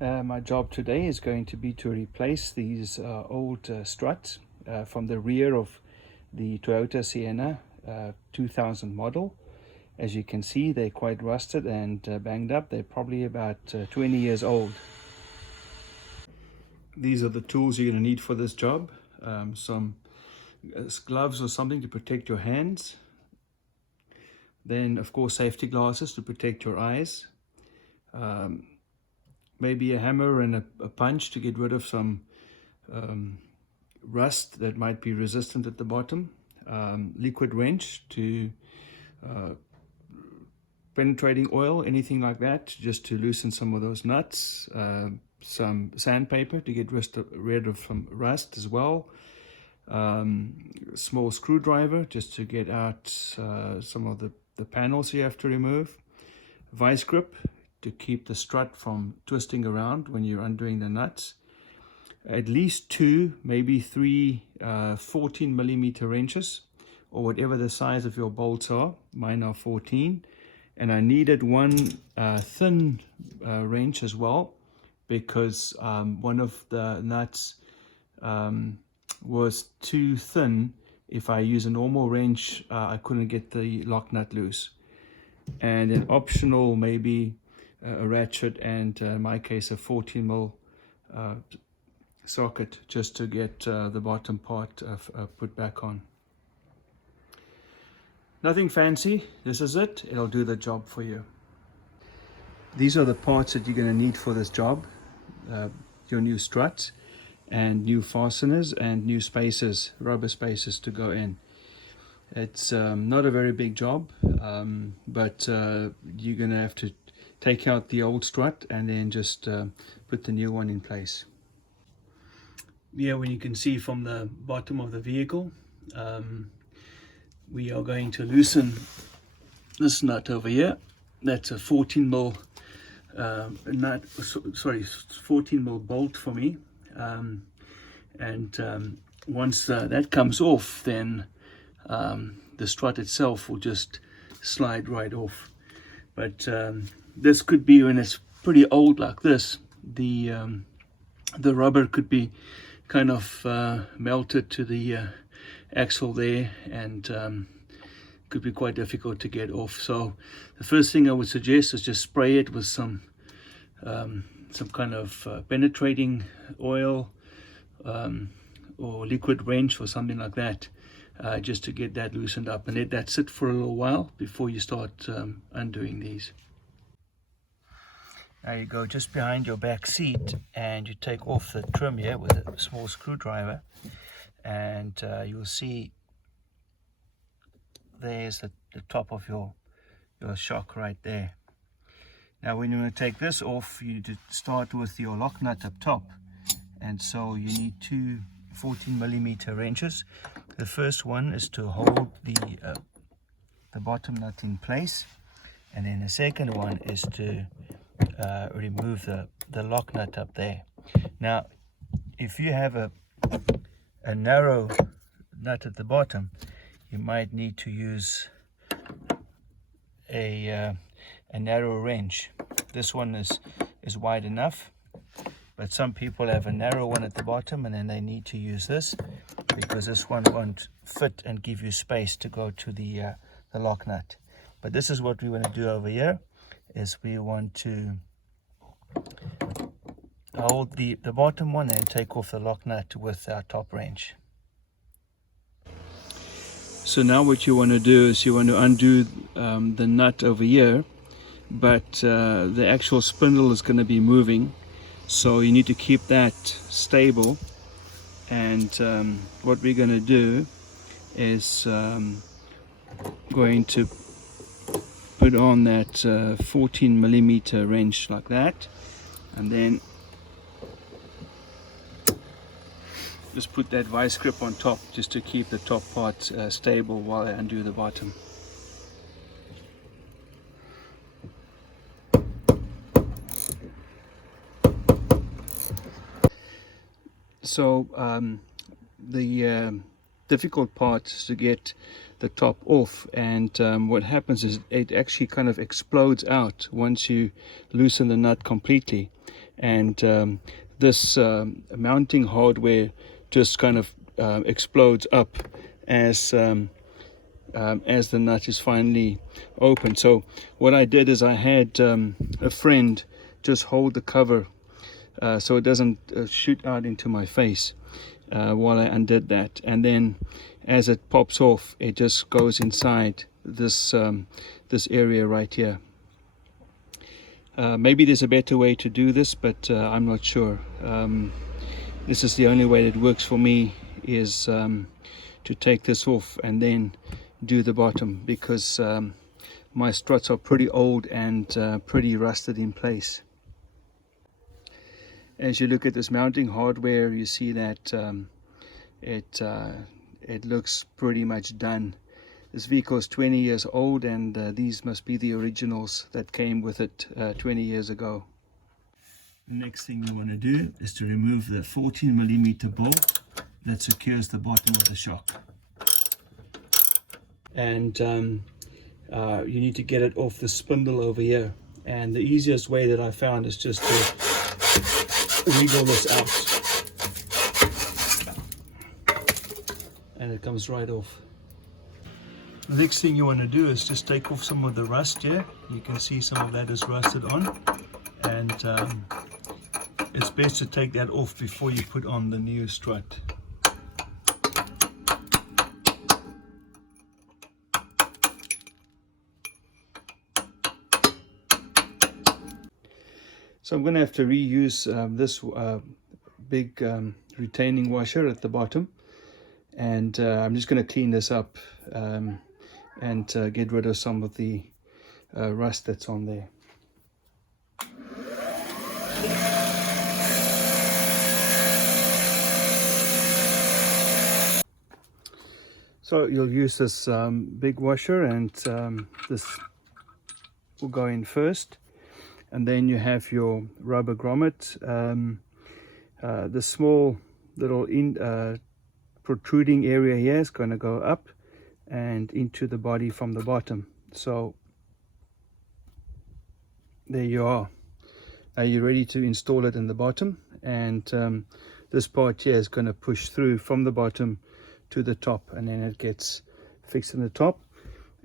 My job today is going to be to replace these old struts from the rear of the Toyota Sienna 2000 model. As you can see, they're quite rusted and banged up. They're probably about 20 years old. These are the tools you're going to need for this job. Some gloves or something to protect your hands. Then, of course, safety glasses to protect your eyes. Maybe a hammer and a punch to get rid of some rust that might be resistant at the bottom. Liquid wrench to penetrating oil, anything like that, just to loosen some of those nuts. Some sandpaper to get rid of some rust as well. Small screwdriver just to get out some of the panels you have to remove. Vice grip to keep the strut from twisting around when you're undoing the nuts. At least 2, maybe 3 14mm wrenches, or whatever the size of your bolts are. Mine are 14, and I needed one thin wrench as well, because one of the nuts was too thin. If I use a normal wrench, I couldn't get the lock nut loose. And an optional, maybe a ratchet, and in my case a 14mm socket, just to get the bottom part put back on. Nothing fancy, this is it. It'll do the job for you. These are the parts that you're going to need for this job. Your new struts and new fasteners and new spacers, rubber spacers to go in. It's not a very big job, but you're going to have to take out the old strut and then just put the new one in place. Yeah, when you can see from the bottom of the vehicle, we are going to loosen this nut over here. That's a 14mm nut, sorry, 14mm bolt for me. Once that comes off, then the strut itself will just slide right off. But this could be, when it's pretty old like this, the rubber could be kind of melted to the axle there, and could be quite difficult to get off. So the first thing I would suggest is just spray it with some kind of penetrating oil or liquid wrench or something like that, just to get that loosened up, and let that sit for a little while before you start undoing these. Now you go just behind your back seat and you take off the trim here with a small screwdriver, and you'll see there's the top of your shock right there. Now when you want to take this off, you need to start with your lock nut up top, and so you need 2 14mm wrenches. The first one is to hold the bottom nut in place, and then the second one is to remove the lock nut up there. Now if you have a narrow nut at the bottom, you might need to use a narrow wrench. This one is wide enough, but some people have a narrow one at the bottom, and then they need to use this because this one won't fit and give you space to go to the lock nut. But this is what we want to do over here, is we want to hold the bottom one and take off the lock nut with our top wrench. So now what you want to do is you want to undo the nut over here, but the actual spindle is going to be moving, so you need to keep that stable. And what we're going to do is going to put on that 14mm wrench like that, and then just put that vice grip on top just to keep the top part stable while I undo the bottom. So the difficult part is to get the top off, and what happens is it actually kind of explodes out once you loosen the nut completely, and this mounting hardware just kind of explodes up as the nut is finally open. So what I did is I had a friend just hold the cover so it doesn't shoot out into my face while I undid that, and then as it pops off it just goes inside this this area right here. Maybe there's a better way to do this, but I'm not sure. This is the only way that works for me, is to take this off and then do the bottom, because my struts are pretty old and pretty rusted in place. As you look at this mounting hardware, you see that it looks pretty much done. This vehicle is 20 years old, and these must be the originals that came with it 20 years ago. The next thing you want to do is to remove the 14mm bolt that secures the bottom of the shock. And you need to get it off the spindle over here. And the easiest way that I found is just to wiggle this out. And it comes right off. The next thing you want to do is just take off some of the rust here. You can see some of that is rusted on, and it's best to take that off before you put on the new strut. So I'm going to have to reuse this big retaining washer at the bottom, and I'm just going to clean this up and get rid of some of the rust that's on there. So you'll use this big washer, and this will go in first, and then you have your rubber grommet. The small little protruding area here is going to go up and into the body from the bottom. So there you are. Are you ready to install it in the bottom? And this part here is going to push through from the bottom to the top, and then it gets fixed in the top.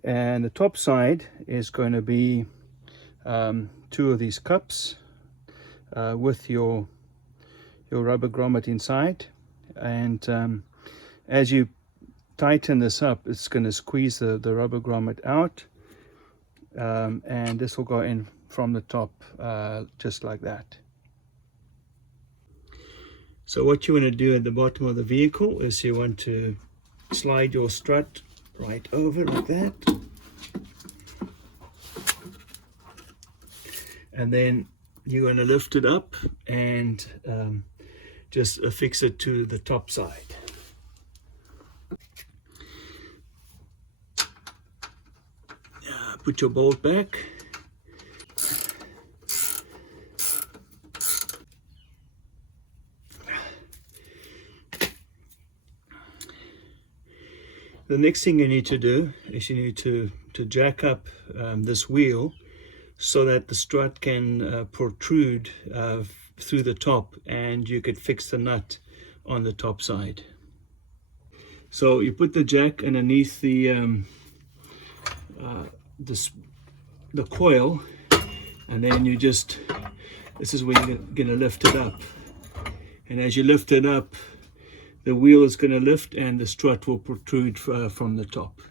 And the top side is going to be two of these cups with your rubber grommet inside, and as you tighten this up, it's going to squeeze the rubber grommet out, and this will go in from the top just like that. So what you want to do at the bottom of the vehicle is you want to slide your strut right over like that, and then you're going to lift it up and just affix it to the top side. Put your bolt back. The next thing you need to do is you need to jack up this wheel so that the strut can protrude through the top, and you could fix the nut on the top side. So you put the jack underneath the coil, and then you just, this is where you're going to lift it up, and as you lift it up, the wheel is going to lift and the strut will protrude from the top,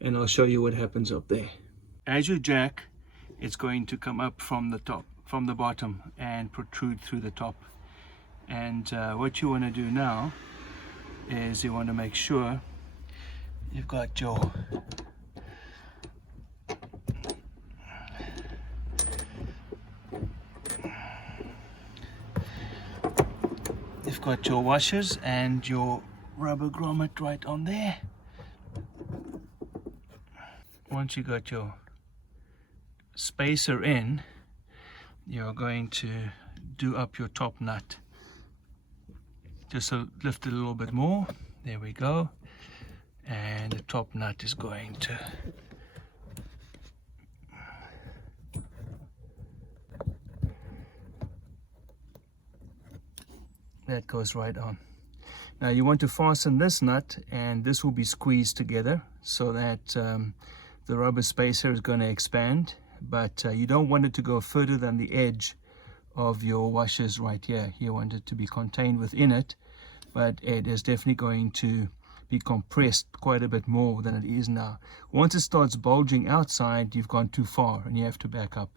and I'll show you what happens up there. As you jack, it's going to come up from the top, from the bottom, and protrude through the top. And what you want to do now is you want to make sure you've got your washers and your rubber grommet right on there. Once you got your spacer in, you're going to do up your top nut. Just so lift it a little bit more. There we go. And the top nut is going to that goes right on. Now you want to fasten this nut, and this will be squeezed together so that the rubber spacer is going to expand, but you don't want it to go further than the edge of your washers right here. You want it to be contained within it, but it is definitely going to be compressed quite a bit more than it is now. Once it starts bulging outside, you've gone too far and you have to back up.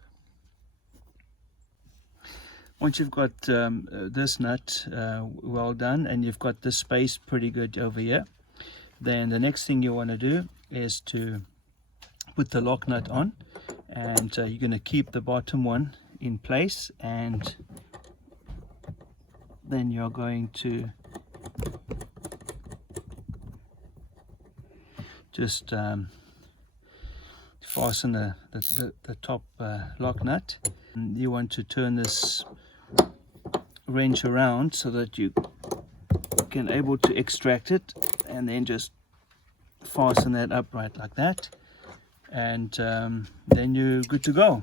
Once you've got this nut well done, and you've got this space pretty good over here, then the next thing you want to do is to put the lock nut on, and you're going to keep the bottom one in place, and then you're going to just fasten the top lock nut. And you want to turn this wrench around so that you can able to extract it, and then just fasten that upright like that, and then you're good to go.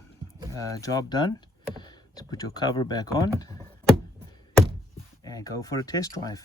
Job done. Let's put your cover back on and go for a test drive.